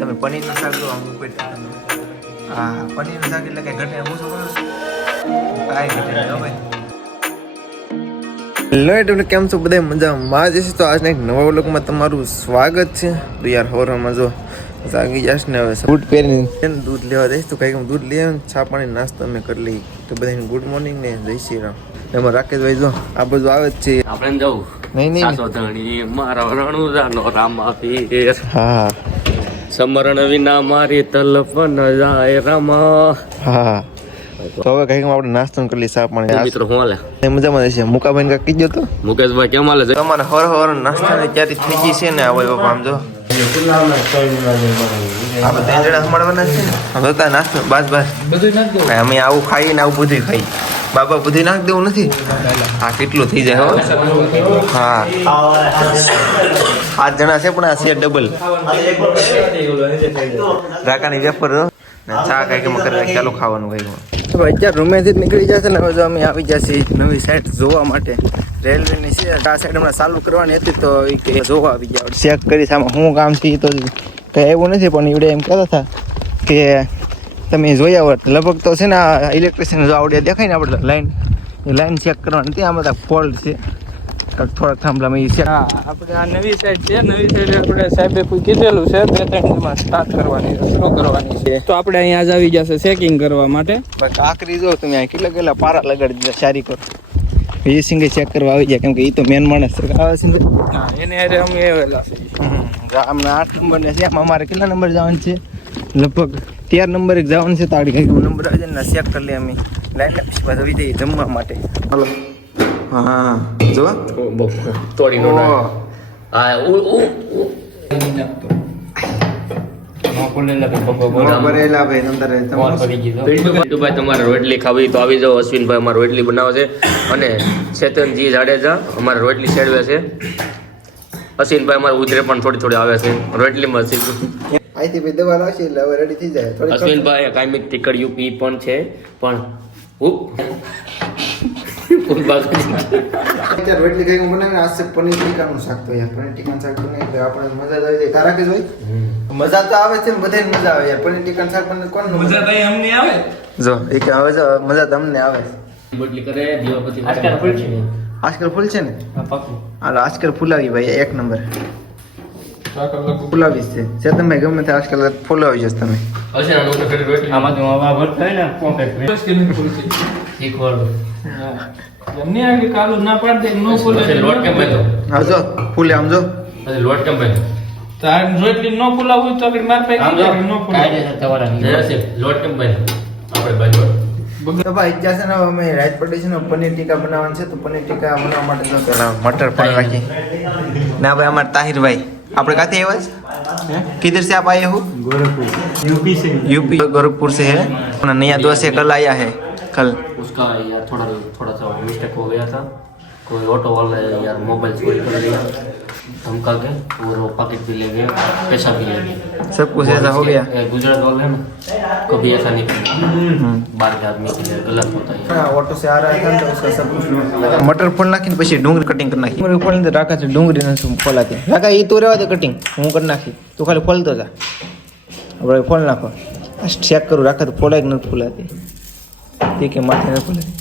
તમે પનીરનું શાક જો આમ ઉપર હા પનીરનું શાક એટલે કઈ ઘટે હું શું કાંઈ ઘટે નહીં ભાઈ. હેલો એટલે કેમ છો બધા મજામાં જશે તો આજના એક નવા વ્લોગમાં તમારું સ્વાગત છે. તો યાર હોરમાં જો જાગી જશ ને હવે બૂટ પહેરીને દૂધ લેવા જઈશ તો કંઈક દૂધ લઈ આવે ચા પાણી નાસ્તો અમે કરી લઈએ. તો બધાને ગુડ મોર્નિંગ ને જય શ્રી રામ. એમાં રાકેશભાઈ જો આ બધું આવે જ છે આપણે જવું નહીં મારા રણુજાનો રામા પીર હા સમરણ વિના મારી તલપ ન જાય રમા. હા તો હવે કંઈક આપણે નાસ્તો કરી લઈએ ચા પાણી મિત્રો હું હાલે મજામાં જશે મુકાભાઈ કાંઈ કીધું તો મુકેશભાઈ કેમ હાલે છે તમારે હર નાસ્તાની તૈયારી થઈ ગઈ છે ને હવે બાપા આમ જો આપણે 3 જણા મળવાના છે ને હવે તો નાસ્તો બસ અમે આવું ખાઈએ ને આવું બધું ખાઈ બાબા બધું નાખ દેવું નથી. હા કેટલું થઈ જાય હો. હા 8 જણા છે પણ આ છે ડબલ રાકાની વેફર ચા કઈ કરે ચાલો ખાવાનું કઈ અત્યારે રૂમેથી જ નીકળી જશે ને હવે જો અમે આવી જશે નવી સાઈડ જોવા માટે. રેલવેની છે આ સાઈડ હમણાં ચાલુ કરવાની હતી તો એ કે જોવા આવી ગયા ચેક કરી આમાં શું કામ છે તો કઈ એવું નથી પણ એવડે એમ કહેતા હતા કે તમે જોઈ આવો લગભગ તો છે ને આ ઇલેક્ટ્રિશિયન જો આવડે દેખાય ને આપણે લાઈન ચેક કરવાની હતી આમાં બધા ફોલ્ટ છે થોડાક થાંભલામાં એ છે. હા આપણે આ નવી સાઈડ છે નવી સાઈડ આપણે સાહેબે કોઈ કીધેલું છે 2-3 દિવસમાં સ્ટાર્ટ કરવાની શરૂ કરવાની છે તો આપણે અહીંયા જ આવી જશે ચેકિંગ કરવા માટે. આખરી જો તમે કેટલા પારા લગાડી દીધા સારી કરો એ સિંગે ચેક કરવા આવી જાય કેમ કે એ તો મેન માણસ છે આવે સિંગે હા એને હારે અમે આવેલા અમને 8 નંબર ને છે અમારે કેટલા નંબર જવાનું છે લગભગ 13 નંબરે જવાનું છે તો આડી કંઈક નંબર આવી જાય ને ચેક કરી લે અમે લાઈન પાછા આવી જઈએ જમવા માટે. હાલો હા જો તોડી નો હા તમારે રોટલી ખાવી તો આવી જાઓ. અશ્વિનભાઈ અમારે રોટલી બનાવે છે અને ચેતનજી જાડેજા અમારે રોટલી શેડવે છે. અશ્વિનભાઈ અમારે ઉધરે પણ થોડી આવે છે રોટલીમાં અહીંથી ભાઈ દવા લાવશે એટલે હવે રેડી થઈ જાય. અશ્વિનભાઈ કાયમિક ટીકડ યુપી પણ છે પણ રોટલી કઈ બનાવીને આજ પનીર ટીકાનું શાક તો યાર પનીર ટીકાનું શાક બને એટલે આપણે મજા જ આવી જાય. તારા કે જોઈ મજા તો આવે છે ને બધાને મજા આવે યાર પનીર ટીકાનું શાક બને કોણ મજા તો અમને આવે જો એક આવે છે મજા તમને આવે બોટલી કરે દીવાપતિ આજકાલ ફૂલ છે ને હાલ આજકાલ ફૂલાવી ભાઈ 1 નંબર ફૂલાવી છે ચેતનભાઈ ગમે તે આજકાલ ફૂલાવી જશે તમે એમને આ કાલુ ના પાડ દે નો ફૂલે લોટ કેમ બાંધો આવજો ફૂલે આમ જો પછી લોટ કેમ બાંધો તાર રોટલી નો ફૂલાવું તો કે માર પાસે નો ફૂલાય લોટ કેમ બાંધો આપણે બાંધો તો ભાઈ ઈચ્છા છે ને અમે રાત પડે છે ને પનીર ટીકા બનાવવાનું છે તો પનીર ટીકા બનાવવા માટે તો પેલા મટર પણ રાખી ના ભાઈ અમારે તાહિરભાઈ આપણે કાથી આવ્યા છે किधर से आप आए हो गोरखपुर यूपी से गोरखपुर से है नया दोस्त से कल आया है कल उसका यार थोड़ा सा मिस्टेक हो गया था कोई ऑटो वाला यार मोबाइल चोरी कर लिया धमका के और वो पॉकेट भी ले गया पैसा भी ले गया सब कुछ ऐसा हो गया. गुजरात वाले है ना कभी ऐसा नहीं करना बाहर के आदमी के लिए गलत होता है. ऑटो से आ रहा था तो उसका सब कुछ मटर फोड़ नाखी પછી ડુંગળી કટિંગ કરી નાખી મને ફોલ ને રાખા છે ડુંગળી ને શું ફોલાતી રાખા ઈ તો રહેવા દે કટિંગ હું કરી નાખી તું ખાલી ફોલતો જા આપણે ફોલ નાખો ચેક કરું રાખા તો ફોલાય કે નથી ફોલાતી તે કે માથે ન ફોલાતી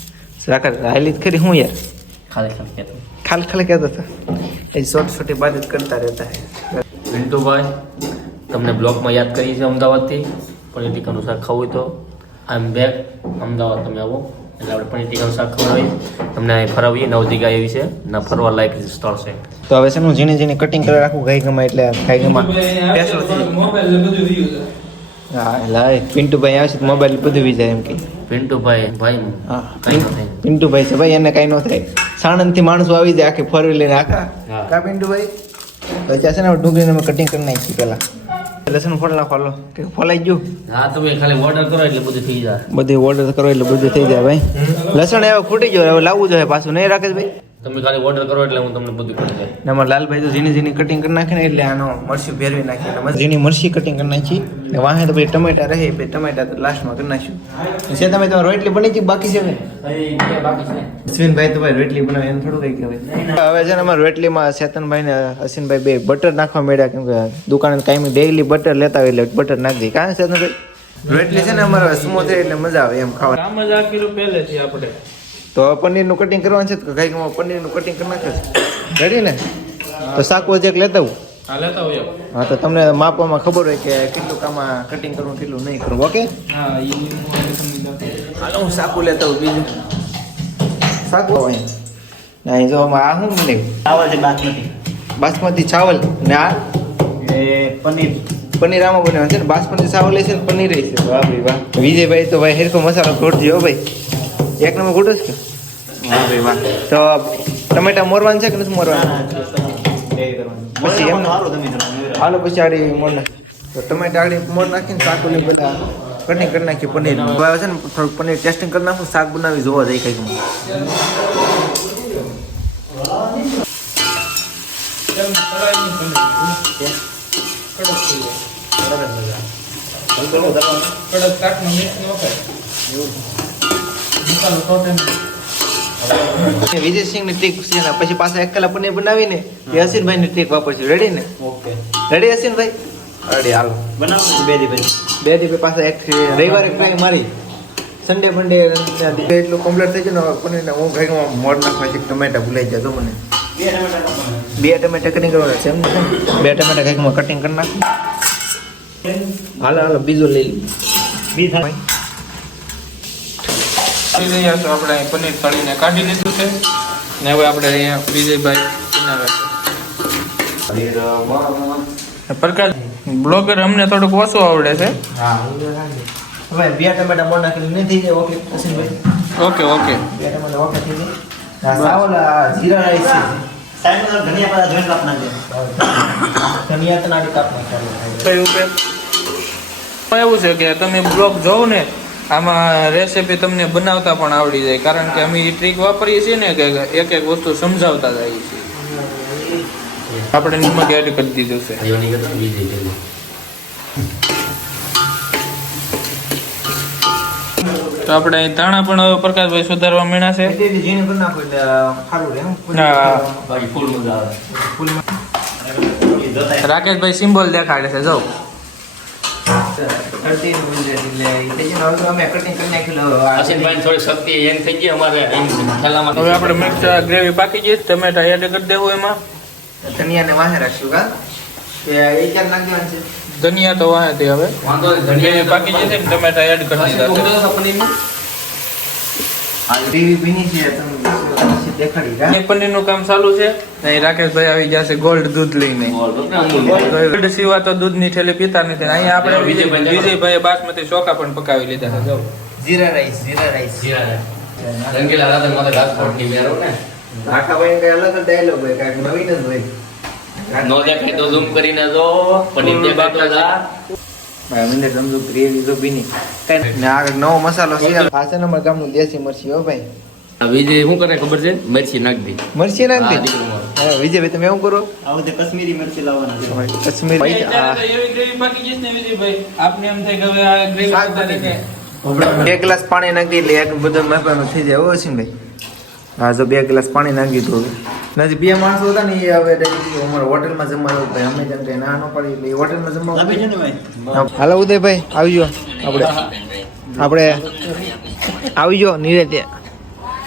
રાખા હાલી ખરી હું યાર ખાલી કહેતા હતા એ છોટી બાત કરતા રહેતા હે. પિન્ટુભાઈ તમને બ્લોકમાં યાદ કરી છે અમદાવાદથી પનીર ટીકાનું શાક ખાવું હોય તો આઈ એમ બેક અમદાવાદ તમે આવો એટલે આપણે પનીર ટીકાનું શાક ખવડાવીએ તમને અહીં ફરાવીએ 9 જગ્યા એવી છે ના ફરવા લાયક સ્થળ છે. તો હવે છે ઝીણી કટિંગ કરી રાખું ગાય ગમા એટલે ગાય ગમા મોબાઈલ બધું વ્યૂ હા લાય પિન્ટુભાઈ આવશે તો મોબાઈલ બધું વી જાય એમ કે પિન્ટુભાઈ ભાઈ હા કઈ ન થાય પિન્ટુભાઈ છે ભાઈ એને કઈ ન થાય સાણંદ થી માણસો આવી જાય આખી ફોર લઈને આખા કા પિન્ટુભાઈ તો ત્યાં છે ને ડુંગળીને અમે કટિંગ કરી નાખી પેલા લસણ ફોલ નાખો હાલો કે ફોલાઈ ગયું હા તમે ખાલી ઓર્ડર કરો એટલે બધું થઈ જાય બધું ઓર્ડર કરો એટલે બધું થઈ જાય ભાઈ લસણ હવે ફૂટી ગયો હવે લાવવું જોઈએ પાછું નહીં રાકેશ ભાઈ તમે ખાલી ઓર્ડર કરો એટલે હું તમને બધું કરી જાય. ને અમારા લાલભાઈ તો ઝીણી ઝીણી કટિંગ કરી નાખે ને એટલે આનો મરચી ફેરવી નાખી એટલે ઝીણી મરચી કટિંગ કરી નાખી ને વાહે તો પછી ટમેટા રહે પછી ટમેટા તો લાસ્ટમાં કરી નાખ્યું છે. તમે તમારે રોટલી બની ગઈ બાકી છે ને બાકી છે અશ્વિનભાઈ તો ભાઈ રોટલી બનાવે એને થોડું કઈ કહેવાય. હવે છે ને અમારે રોટલીમાં ચેતનભાઈ ને અશ્વિનભાઈ બે બટર નાખવા માંડ્યા કેમ કે દુકાને કાયમી ડેઈલી બટર લેતા હોય એટલે બટર નાખી દઈએ. કાં ચેતનભાઈ રોટલી છે ને અમારે સ્મૂથ એટલે મજા આવે એમ ખાવા. કામ જ આ કિલો પહેલેથી આપણે તો પનીરનું કટિંગ કરવાનું છે તો કઈક પનીરનું કટિંગ કરી નાખે છે રેડી ને તો શાક એક લેતા આવું. હા લેતા હોય. હા તો તમને માપવામાં ખબર હોય કે કેટલું કામાં કટિંગ કરવું કેટલું નહીં કરવું. ઓકે હા એ હાલો હું શાકું લેતા આવું. બીજું શાકું અહીં જો આ શું નહીં ચાવલ છે બાસમતી. બાસમતી ચાવલ ને આ એ પનીર. પનીર આમાં બનાવે છે ને બાસમતી ચાવલ છે ને પનીર છે. વાહ ભાઈ વાહ. વિજયભાઈ તો ભાઈ હેરકો મસાલો ઘોટજો હો ભાઈ. એક નંબર ઘોટો છે કે વાહ ભાઈ વાહ. તો ટમેટા મોરવાનું છે કે નથી મોરવાનું પછી એમ હાલો પછી આડી મોર નાખ તો ટમેટા આડી મોર નાખીને શાકું ને બધા કટિંગ કરી નાખી પનીર ભાવે છે ને થોડુંક પનીર ટેસ્ટિંગ કરી નાખું શાક બનાવી જોવા જાય કંઈક. કડક કાટમાં મિક્સ ન થાય. વિજયસિંહ ની ટ્રીક છે ને પછી પાછા એક કલાક પનીર બનાવીને એ હસીનભાઈ ની ટ્રીક વાપરશું. રેડી ને ઓકે રેડી હસીનભાઈ રેડી હાલો બનાવો બે દિવસ. બે દિવસ પાછા એક રવિવારે ટ્રાય મારી સન્ડે મંડે એટલું કમ્પ્લીટ થઈ ગયું ને પનીર ને હું ઘરમાં મોડ નાખવા છે ટમેટા ભૂલાઈ જાય તો મને બે ટમેટા કટિંગ કરવાના છે એમ ને બે ટમેટા કંઈકમાં કટિંગ કરી નાખું. હાલો હાલો બીજું લઈ બી થાય. આપણે અહીં પનીર તળીને કાઢી લીધું છે ને હવે આપણે અહીંયા વિજયભાઈ બનાવે છે. પ્રકાશ બ્લોગર અમને થોડુંક ઓછું આવડે છે. હા હવે બે ટમેટા મોડ નાખી નહીં થઈ જાય. ઓકે હસીનભાઈ ઓકે ઓકે બે ટમેટા ઓકે થઈ જાય. સાવલ જીરા રાઈસ છે સાઈડમાં ધનિયા પાતા જોઈન્ટ કાપ નાખજે. ધનિયા તો નાડી કાપ નાખ્યા. કયું કે એવું છે કે તમે બ્લોગ જોવો ને આમાં રેસીપી તમને બનાવતા પણ આવડી જાય કારણ કે અમે એ ટ્રીક વાપરીએ છીએ ને કે એક એક વસ્તુ સમજાવતા જઈએ છીએ. આપણે નિમક એડ કરી દીધું છે. તો આપણે અહીં ધાણા પણ હવે પ્રકાશભાઈ સુધારવા માંડ્યા છે. એટલી ઝીણી કરી નાખો એટલે સારું રહે. હા. ફૂલ મજા આવે. રાકેશભાઈ સિમ્બોલ દેખાડે છે જો. અશ્વિનભાઈ થોડી શક્તિ એમ થઈ ગઈ અમારે થેલામાં. હવે આપણે મિક્સ ગ્રેવી પાકી ગઈ ટમેટા એડ કરી દેવું એમાં. ધનિયાને વાહે રાખશું કા કે એ ચાર નાખી દેવાનું છે. ધનિયા તો વાહેથી હવે વાંધો નહીં. ગ્રેવી પાકી જશે ને ટમેટા એડ કરી દીધા છે. પનીરનું ગ્રેવી ભીની છે તમે દેખાડી કા એ પનીરનું કામ ચાલુ છે. અહીં રાકેશભાઈ આવી જશે ગોલ્ડ દૂધ લઈને. ગોલ્ડ સિવાય તો દૂધની થેલી પીતા નથી. અહીંયા આપણે વિજયભાઈ બાસમતી ચોખા પણ પકાવી લીધા છે. જો જીરા રાઈસ રંગીલા રાતે મારે રાજકોટની મેરો ને આખા ભાઈ કઈ અલગ જ ડાયલોગ હોય કાંઈક નવીન જ હોય. નો દેખાય તો ઝૂમ કરીને જો પનીર દેખાય તો જા. ભાઈ મને સમજો ગ્રેવી તો ભીની કઈ ને આ નવો મસાલો છે. આ છે ને અમારા ગામનું દેશી મરચી હો ભાઈ. આ વિજય શું કરે ખબર છે? મરચી નાખી દી. મરચી હા, નાખી દીકરો મારો. હા, વિજયભાઈ તમે એવું કરો આવું તે કશ્મીરી મિરચી લાવવાના છે. કશ્મીર ભાઈ એવી ગ્રેવી પાકી જશે ને વિજયભાઈ આપને એમ થાય કે હવે આ ગ્રેવી શાક બની જાય. 1 ગ્લાસ પાણી નાખી એટલે એક બધું માપવાનું થઈ જાય. હો સિંહભાઈ હા જો 2 ગ્લાસ પાણી નાખી દીધું. હવે નથી 2 માણસો હતા ને એ હવે અમારે હોટલમાં જમવા જવું ભાઈ અમે જેમ કે ના ન પડી એટલે હોટલમાં જમવા લાભી છે ને ભાઈ. હાલો ઉદયભાઈ આવજો આપણે આવજો નિરેતે.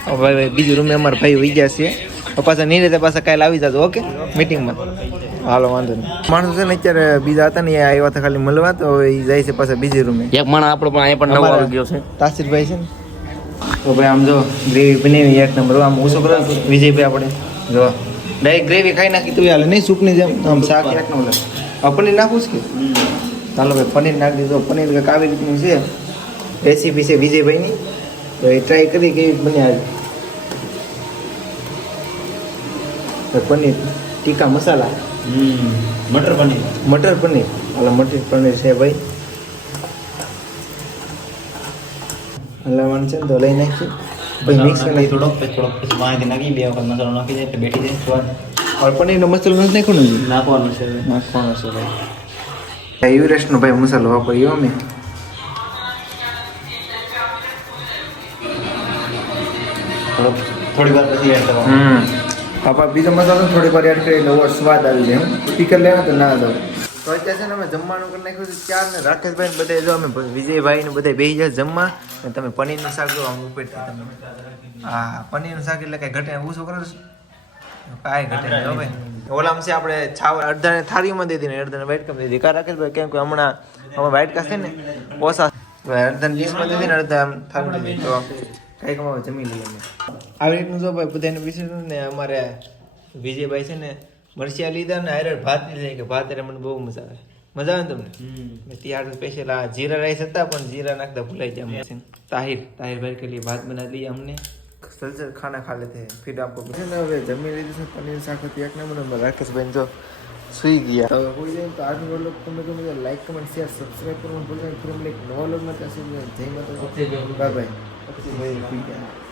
ભાઈ ભાઈ બીજું રૂમે અમારા ભાઈ વહી ગયા છે. પાછા નિરેતે પાછા કાલે આવી જજો. ઓકે મીટિંગમાં હાલો વાંધો નહીં. માણસો છે ને અત્યારે બીજા હતા ને એ આવ્યા હતા ખાલી મળવા તો એ જાય છે પાછા બીજી રૂમે. એક માણસ આપણો પણ અહીંયા પણ નવો આવી ગયો છે. તાસીરભાઈ છે ને તો ભાઈ આમ જો ગ્રેવી બનાવી એક નંબર. આમ ઓછો કરો વિજયભાઈ આપણે જો ડાયરેક્ટ ગ્રેવી ખાઈ નાખી તું હાલે નહીં સૂપની જેમ આમ શાક એક નંબર. પનીર નાખવું છે કે ચાલો ભાઈ પનીર નાખી દીધો. પનીર કંઈક આવી રીતનું છે રેસીપી છે વિજયભાઈની તો એ ટ્રાય કરી કેવી બન્યા. પનીર ટીકા મસાલા મટર પનીર. મટર પનીર હાલો મટર પનીર છે ભાઈ. હલાવવાનું છે ને તો લઈ નાખીએ પછી મિક્સ નાખી થોડોક પછી પાણીથી નાખી 2 વખત મસાલો નાખી દે એટલે બેઠી જાય સ્વાદ और પનીરનો મસાલો નથી નાખ્યો ને નાખવાનું છે નાખવાનો છે ભાઈ એવરેસ્ટનો ભાઈ મસાલો વાપર્યો અમે થોડી વાર પછી એડ કરવાનું પાપા બીજો મસાલો થોડી વાર એડ કરીને ઓર સ્વાદ આવી જાય સ્પીકર લેવા તો ના દો તો અત્યારે છે ને અમે જમવાનું કરી નાખ્યું છે ચાર ને રાકેશભાઈ ને બધા જો અમે વિજયભાઈ ને બધા બેસી જાય જમવા ને તમે પનીરનું શાક જો આમ ઉપરથી તમે હા પનીરનું શાક એટલે કઈ ઘટે ઓછું કરો છો કાંઈ ઘટે નહીં હો ભાઈ ઓલામ છે આપણે છાવ અડધાને થાળીમાં દે દીધી ને અડધાને વાઇટ કાપ દીધી કા રાકેશભાઈ કેમ કે હમણાં અમે વાઇટ કાપ છે ને ઓછા અડધાને ડીશમાં દીધી ને અડધા આમ થાળી દીધી તો કંઈક અમે જમી લઈએ અમે આવી રીતનું જો ભાઈ બધાને પૂછ્યું ને અમારે વિજયભાઈ છે ને મરચિયા લીધા ને હારે ભાત લીધા કે ભાત એટલે મને બહુ મજા આવે મજા આવે ને તમને ત્યાં સ્પેશિયલ આ જીરા રાઈસ હતા પણ જીરા નાખતા ભૂલાઈ જાય તાહિર ભાઈ કે लिए भात बना दिया हमने चल खाना खा लेते हैं फिर आपको હવે જમી લીધું છે પનીર શાક હતી એક નંબર રાકેશભાઈ જો સુઈ ગયા તો કોઈ જાય તો આજનો વ્લોગ તમે ગમે લાઈક કમેન્ટ શેર સબસ્ક્રાઇબ કરવાનું ભૂલતા નહીં ફિર એક નવા વ્લોગમાં ત્યાં સુધી જય માતા બાય બાય